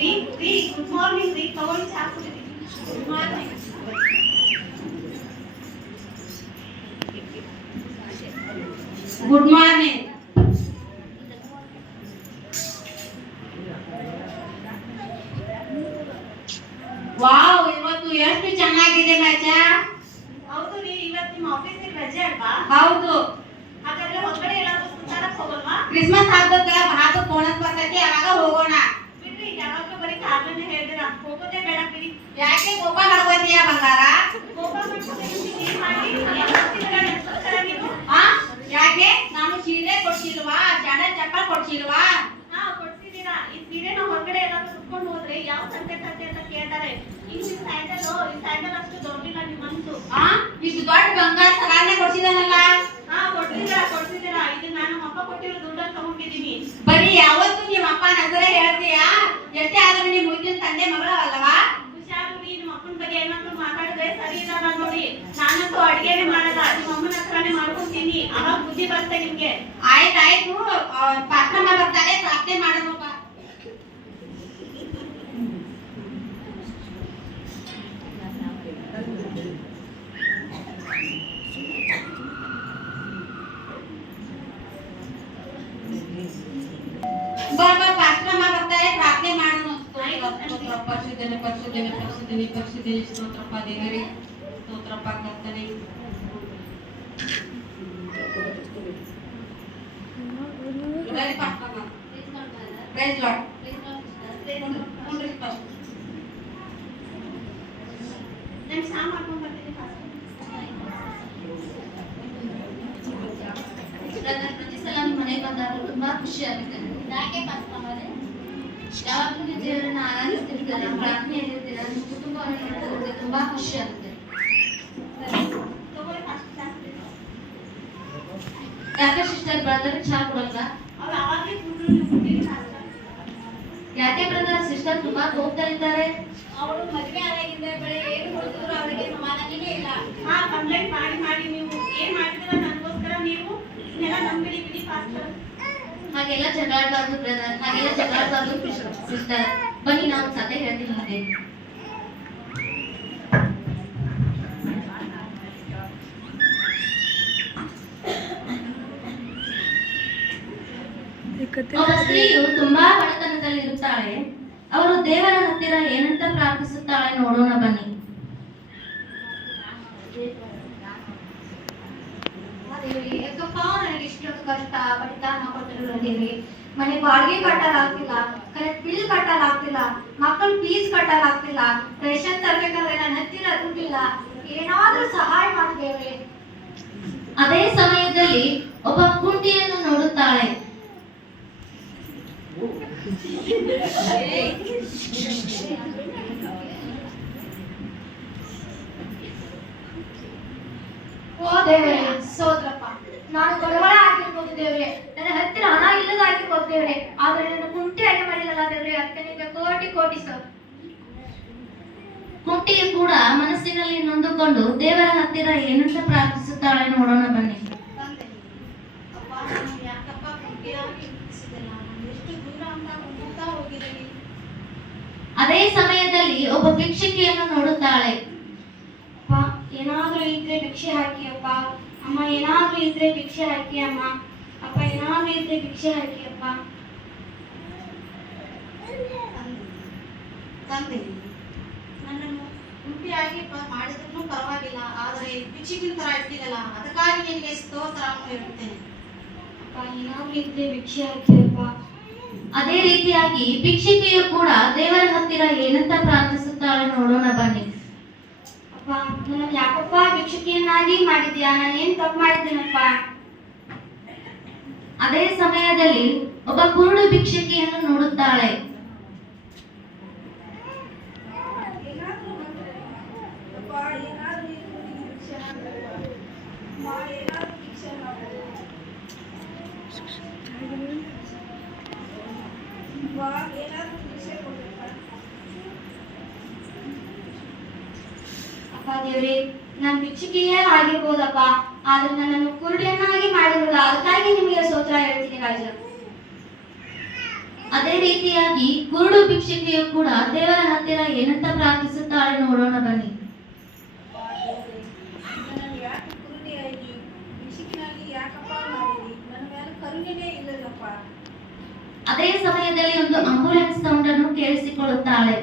ರೀ ರೀ good morning ರೀ, ತಗೊಳ್ಳಿ ಚಾ ಕುಡಿರಿ. Good morning. Good morning. Wow, ಇವತ್ತು ಎಷ್ಟು ಚೆನ್ನಾಗಿದೆ ಮ್ಯಾಚ. ಹೌದು ರೀ, ಇವತ್ತು ನಿಮ್ಮ ಆಫೀಸಿಗೆ ರಜೆ ಅಲ್ವಾ? ಹೌದು. ಹಾಗಾದ್ರೆ ಹೊರಗಡೆ ಎಲ್ಲಾದ್ರೂ ಸುತ್ತಾಡಕ್ ಹೋಗೋಣವಾ? ಕ್ರಿಸ್ಮಸ್ ಹಬ್ಬದ ಬೋನಸ್ ಬರ್ತೈತಿ, ಅವಾಗ ಹೋಗೋಣ. ಬಿಡ್ರಿ, ಯಾವಾಗ್ಲೂ ಬರೀ ಕಾರ್ಲನ್ನೇ ಹೇಳ್ತೀರಾ, ಹೋಗೋದೇ ಬೇಡ ಬಿಡಿ. ಯಾಕೆ ಕೋಪ ಮಾಡ್ಕೋತೀಯ ಬಂಗಾರ? ಕೋಪ ಯಾಕೆ? ನಾನು ಸೀರೆ ಕೊಡ್ಸಿಲ್ವಾ? ಸ್ಯಾಂಡಲ್ ಚಪ್ಪಲ್ ಕೊಡ್ಸಿಲ್ವಾ? ಹಾ, ಕೊಡ್ಸಿದೀರಾ. ಈ ಸೀರೆ ನಾವು ಹೊರಗಡೆ ಎಲ್ಲಾದ್ರೂ ಸುತ್ಕೊಂಡು ಹೋದ್ರೆ ಯಾವ ಸಂತೆ ಅಂತ ಕೇಳ್ತಾರೆ. ಈ ಸ್ಯಾಂಡಲ್ ಅಷ್ಟು ದೊಡ್ಡಿಲ್ಲ ನಿಮ್ಮಂತೂ. ಇಷ್ಟು ದೊಡ್ಡ ಬಂಗಾರ ಸಗಾನೆ ಕೊಡ್ಸಿದಾನಲ್ಲ. ಹಾ, ಕೊಡ್ಸಿದ್ದೀರಾ. ಇದು ನಾನು ಅಪ್ಪ ಕೊಟ್ಟಿರೋ ದುಡ್ಡನ್ನು ತಗೊಂಡಿದ್ದೀನಿ. ಬರೀ ಯಾವತ್ತು ನಿಮ್ಮ ಅಪ್ಪನ ಹೆಸರೇ ಹೇಳ್ತೀಯಾ? ಎಷ್ಟೇ ಆದ್ರೂ ನಿಮ್ಮ ಮುಂದಿನ ತಂದೆ ಮಗಳವಲ್ಲವಾ? ಹುಷಾರು, ನಿಮ್ಮ ಅಪ್ಪನ ಬಗ್ಗೆ ಏನಾದ್ರು ಮಾತಾಡಿದ್ರೆ ಸರಿ ಇಲ್ಲ ನೋಡಿ. ನಾನಂತೂ ಅಡಿಗೆನೆ ಮಾಡಲ್ಲ, ನಿಮ್ಮ ಅಮ್ಮನ ಹತ್ರನೇ ಮಾಡ್ಕೊತೀನಿ. ಅವಾಗ ಬುದ್ಧಿ ಬರುತ್ತೆ ನಿಮ್ಗೆ. ಆಯ್ತು, ಪಾತ್ರ ಬರ್ತಾರೆ, ಪ್ರಾರ್ಥನೆ ಮಾಡೋಣಪ್ಪ. ಬರ್ತಾರೆ, ಪ್ರಾರ್ಥನೆ ಮಾಡೋಣ. ಪರಿಶುದ್ಧನೆ ಸ್ತೋತ್ರಪ್ಪ ದೇವರೇ, ಸ್ತೋತ್ರಪ್ಪ ಕರ್ತನೇ. Praise Lord. ನಾನು ಚಾ ಮಾಡ್ಕೊಂಡು ಬರ್ತೀನಿ. ಪ್ರತಿ ಸಲ ನಿಮ್ಮ ಮನೆಗೆ ಬಂದಾಗ ತುಂಬಾ ಖುಷಿ ಆಗುತ್ತೆ. ಯಾಕೆ ಯಾವಾಗಲೂ ದೇವರನ್ನ ಆರಾಧಿಸ್ತಿರ್ತೀರ, ಪ್ರಾರ್ಥನೆ ಹೇಳಿರ್ತೀರ, ನಿಮ್ಮ ಕುಟುಂಬವನ್ನು ನೋಡೋದಕ್ಕೆ ತುಂಬಾ ಖುಷಿ ಆಗುತ್ತೆ. ಯಾಕೆ ಸಿಸ್ಟರ್ ಬ್ರದರ್ ಚಹಾ ಕೊಡಲ್ವಾ? ಯಾಕೆ ಬ್ರದರ್ ಸಿಸ್ಟರ್ ತುಂಬಾ ಕೋಪದಲ್ಲಿದ್ದಾರೆ? ಅವರು ಮದುವೆ ಆದಾಗಿಂದ ಏನು ಕೊಡ್ತಿದ್ರು ಅವರಿಗೆ ಸಮಾಧಾನನೇ ಇಲ್ಲ. ಕಂಪ್ಲೇಂಟ್ ಮಾಡಿ ನೀವು ಏನ್ ಮಾಡಿದ್ರ ನನಗೋಸ್ಕರ ನೀವು ಇದನ್ನೆಲ್ಲ ನಂಬಿಡಿ ಬಿಡಿ ಫಾಸ್ಟರ್. ಹಾಗೆಲ್ಲ ಜಗಳಾಡಬಾರ್ದು ಬ್ರದರ್, ಹಾಗೆಲ್ಲ ಜಗಳಾಡಬಾರ್ದು ಸಿಸ್ಟರ್. ಬನ್ನಿ ನಾವು ಕತೆ ಹೇಳ್ತೀನಿ ಮುಂದೆ. ಒಬ್ಬ ಸ್ತ್ರೀಯು ತುಂಬಾ ಬಡತನದಲ್ಲಿ ಇರುತ್ತಾಳೆ. ಅವರು ದೇವರ ಹತ್ತಿರ ಏನಂತ ಪ್ರಾರ್ಥಿಸುತ್ತಾಳೆ ನೋಡೋಣ ಬನ್ನಿ. ಯಾಕಪ್ಪ ನನಗೆ ಇಷ್ಟೊಂದು ಕಷ್ಟ ಬಡತನ ಕೊಟ್ಟಿರೋದೇವಿ. ಮನೆ ಬಾಡಿಗೆ ಕಟ್ಟಲಾಗ್ತಿಲ್ಲ, ಕರೆಕ್ಟ್ ಬಿಲ್ ಕಟ್ಟಲಾಗ್ತಿಲ್ಲ, ಮಕ್ಕಳ ಫೀಸ್ ಕಟ್ಟಲಾಗ್ತಿಲ್ಲ, ರೇಷನ್ ತರಬೇಕಾದ್ರೆ ನನ್ನ ಹತ್ತಿರ ದುಡ್ಡಿಲ್ಲ. ಏನಾದ್ರೂ ಸಹಾಯ ಮಾಡ್ತೇವೆ. ಅದೇ ಸಮಯದಲ್ಲಿ ಒಬ್ಬ ಕುಂಟಿಯನ್ನು ನೋಡುತ್ತಾಳೆ. ಓ ದೇವರೇ, ಸ್ತೋತ್ರಪ್ಪ. ನಾನು ಬಡವಳ ಆಗಿರ್ಬೋದು ದೇವ್ರೆ, ನನ್ನ ಹತ್ತಿರ ಹಣ ಇಲ್ಲದಾಗಿರ್ಬೋದು ದೇವ್ರೆ, ಆದ್ರೆ ನನ್ನ ಕುಂಟಿಯಾಗಿ ಮಾಡಿಲ್ಲಲ್ಲ ದೇವ್ರೆ, ಅದಕ್ಕೆ ನಿಮಗೆ ಕೋಟಿ ಕೋಟಿ ಸರ್. ಕುಂಟಿಯು ಕೂಡ ಮನಸ್ಸಿನಲ್ಲಿ ನೊಂದುಕೊಂಡು ದೇವರ ಹತ್ತಿರ ಏನಂತ ಪ್ರಾರ್ಥಿಸುತ್ತಾಳೆ ನೋಡೋಣ ಬನ್ನಿ. ಅದೇ ಸಮಯದಲ್ಲಿ ಒಬ್ಬ ಭಿಕ್ಷುಕಿಯನ್ನು ನೋಡುತ್ತಾಳೆ. ಅಪ್ಪ, ಏನಾದ್ರೂ ಇದ್ರೆ ಭಿಕ್ಷೆ ಹಾಕಿ ಅಪ್ಪ. ಅಮ್ಮ, ಏನಾದ್ರೂ ಇದ್ರೆ ಭಿಕ್ಷೆ ಹಾಕಿ ಅಮ್ಮ. ಅಪ್ಪ, ಏನಾದ್ರೂ ಇದ್ರೆ ಭಿಕ್ಷೆ ಹಾಕಿ ಅಪ್ಪ. ತಂದೆ, ನನ್ನನ್ನು ಗುಂಪಿಯಾಗಿ ಮಾಡಿದ್ರು ಪರವಾಗಿಲ್ಲ, ಆದ್ರೆ ಭಿಕ್ಷಿಕಿನ ತರ ಇಟ್ಟಿದಲ್ಲ, ಅದಕ್ಕಾಗಿ ನಿನಗೆ ಸ್ತೋತ್ರ ಇರುತ್ತೇನೆ. ಅಪ್ಪ, ಏನಾದ್ರೂ ಇದ್ರೆ ಭಿಕ್ಷೆ ಹಾಕಿ ಅಪ್ಪ. ಅದೇ ರೀತಿಯಾಗಿ ಭಿಕ್ಷುಕಿಯು ಕೂಡ ದೇವರ ಹತ್ತಿರ ಏನಂತ ಪ್ರಾರ್ಥಿಸುತ್ತಾಳೆ ನೋಡೋಣ ಬನ್ನಿ. ಅಪ್ಪ, ನನ್ನ ಯಾಕಪ್ಪ ಭಿಕ್ಷುಕಿಯನ್ನಾಗಿ ಮಾಡಿದ್ಯಾ? ನಾನು ಏನ್ ತಪ್ಪು ಮಾಡಿದ್ದೀನಪ್ಪ? ಅದೇ ಸಮಯದಲ್ಲಿ ಒಬ್ಬ ಕುರುಡು ಭಿಕ್ಷುಕಿಯನ್ನು ನೋಡುತ್ತಾಳೆ. ಅಪ್ಪ ದೇವ್ರಿ, ನಾನು ಭಿಕ್ಷುಕಿಯೇ ಆಗಿರ್ಬೋದಪ್ಪ, ಆದ್ರೆ ನನ್ನನ್ನು ಕುರುಡಿಯನ್ನಾಗಿ ಮಾಡಿರಲ್ಲ, ಅದಕ್ಕಾಗಿ ನಿಮಗೆ ಸ್ತೋತ್ರ ಹೇಳ್ತೀನಿ ರಾಜ. ಅದೇ ರೀತಿಯಾಗಿ ಕುರುಡು ಭಿಕ್ಷುಕಿಯು ಕೂಡ ದೇವರ ಹತ್ತಿರ ಏನಂತ ಪ್ರಾರ್ಥಿಸುತ್ತಾಳೆ ನೋಡೋಣ ಬನ್ನಿ. ನನಗೆ ಯಾಕೆ ಕುರುಡಿಯಾಗಿ ಭಿಕ್ಷುಕನಾಗಿ ಯಾಕಪ್ಪ ಮಾಡಿರಿ? ನನ್ನ ಮೇಲೆ ಕರುಣೆನೇ ಇಲ್ಲದಪ್ಪ. ಅದೇ ಸಮಯದಲ್ಲಿ ಒಂದು ಆಂಬ್ಯುಲೆನ್ಸ್ ಸೌಂಡ್ ಅನ್ನು ಕೇಳಿಸಿಕೊಳ್ಳುತ್ತಾಳೆ.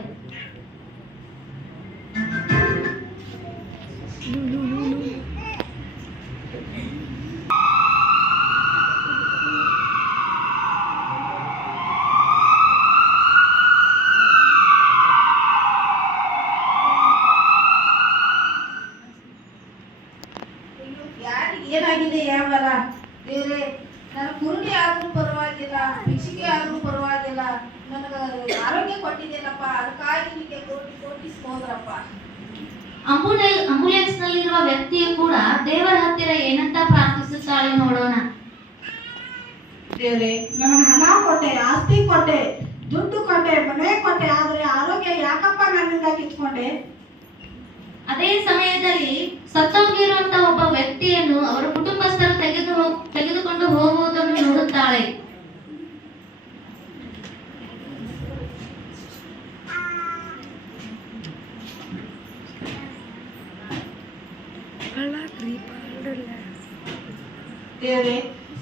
ಯಾರಿಗೆ ಏನಾಗಿದೆ ಯಾವಲ್ಲ ದೇವ್ರೆ, ನನ್ನ ಕುರುಡಿ ಆದ್ರೂ ಪರವಾಗಿಲ್ಲ, ಭಿಕ್ಷಿಕೆ ಆದ್ರೂ ಪರವಾಗಿಲ್ಲ, ನನಗೆ ಆರೋಗ್ಯ ಕೊಟ್ಟಿದ್ದೇನಪ್ಪ, ಅದಕ್ಕಾಗಿ ನಿಮಗೆ ಕೋಟಿ ಕೋಟಿ ಸ್ತೋತ್ರಪ್ಪ. ಆಂಬ್ಯುಲೆನ್ಸ್ ನಲ್ಲಿರುವ ವ್ಯಕ್ತಿಯು ಕೂಡ ದೇವರ ಹತ್ತಿರ ಏನಂತ ಪ್ರಾರ್ಥಿಸುತ್ತಾಳೆ ನೋಡೋಣ. ದೇವ್ರೆ, ನನಗೆ ಹಣ ಕೊಟ್ಟೆ, ಆಸ್ತಿ ಕೊಟ್ಟೆ, ದುಡ್ಡು ಕೊಟ್ಟೆ, ಮನೆ ಕೊಟ್ಟೆ, ಆದ್ರೆ ಆರೋಗ್ಯ ಯಾಕಪ್ಪ ನನ್ನಿಂದ ಕಿತ್ಕೊಂಡೆ? ಅದೇ ಸಮಯದಲ್ಲಿ ಸತ್ತೋಗಿರುವಂತಹ ಒಬ್ಬ ವ್ಯಕ್ತಿಯನ್ನು ಅವರ ಕುಟುಂಬಸ್ಥರು ತೆಗೆದುಕೊಂಡು ಹೋಗುವುದನ್ನು ನೋಡುತ್ತಾಳೆ. ದೇವ್ರೆ,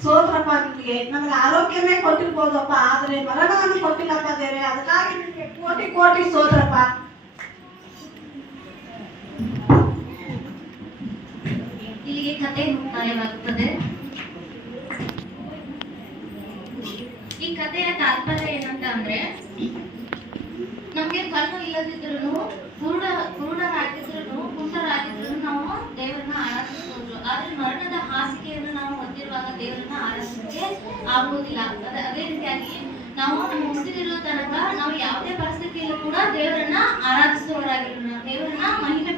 ಸೋತ್ರಪ್ಪ ನಿಮಗೆ, ನನಗೆ ಆರೋಗ್ಯನೇ ಕೊಟ್ಟಿರ್ಬೋದಪ್ಪ, ಆದ್ರೆ ಮರಣವನ್ನು ಕೊಟ್ಟಿಲ್ಲಪ್ಪ ದೇವ್ರೆ, ಅದಕ್ಕಾಗಿ ನಿಮಗೆ ಕೋಟಿ ಕೋಟಿ ಸೋತ್ರಪ್ಪ. ಇಲ್ಲಿಗೆ ಕಥೆ ಮುಕ್ತಾಯವಾಗುತ್ತದೆ. ಈ ಕಥೆಯ ತಾತ್ಪರ್ಯ ಏನಂತ ಅಂದ್ರೆ, ನಮ್ಗೆ ಕಣ್ಣು ಇಲ್ಲದಿದ್ರು ಕುರುಡರಾಗಿದ್ರು ಕುಂಟರಾಗಿದ್ರು ನಾವು ದೇವರನ್ನ ಆರಾಧಿಸಬಹುದು. ಆದ್ರೆ ಮರಣದ ಹಾಸಿಗೆಯನ್ನು ನಾವು ಹೊಂದಿರುವಾಗ ದೇವರನ್ನ ಆರಾಧಿಸಕ್ಕೆ ಆಗುವುದಿಲ್ಲ. ಅದೇ ರೀತಿಯಾಗಿ ನಾವು ಮುಗಿದಿರೋ ತನಕ ನಾವು ಯಾವುದೇ ಪರಿಸ್ಥಿತಿಯಲ್ಲೂ ಕೂಡ ದೇವರನ್ನ ಆರಾಧಿಸುವವರಾಗಿರೋಣ, ದೇವರನ್ನ ಮಹಿಮೆ